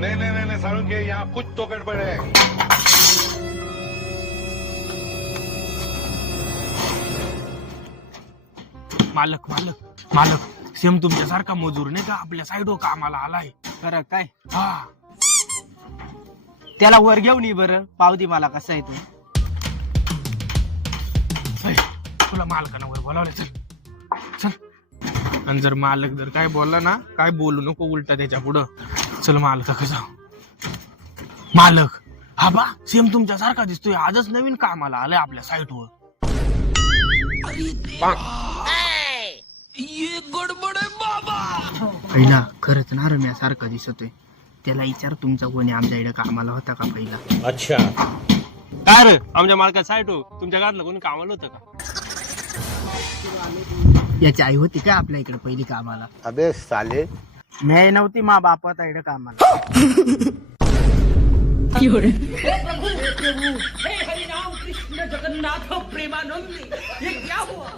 नहीं सारुण के यहाँ कुछ तो गड़बड़ है. मालक मालक मालक सेम तुमच्यासारखा मजूर नाही का आपल्या साईडवर कामाला आलाय. खरं काय? हा त्याला वर घेऊन ये बरं, पावती मला कसा आहे तो. चल, तुला मालकानं वर बोलावलं. चल चल. आणि जर मालक जर काय बोलला ना, काय बोलू नको उलटा त्याच्या पुढं. चल मालका कसा मालक हा बा सेम तुमच्यासारखा दिसतोय, आजच नवीन कामाला आलाय आपल्या साईटवर. पहिला खरंच ना रम्यासारखा दिसतोय. त्याला विचार तुमचा कोणी आमच्या इकडे कामाला होता का पहिला. अच्छा. काय रे आमच्या मालका साईट हो तुमच्या घरातलं कोणी कामाला होतं का? याची आई होती का आपल्या इकडे पहिली कामाला? अबे साले. मी नव्हती, मा बाप होता इकडे कामाला. जगन्नाथ प्रेमानंद ये क्या हुआ?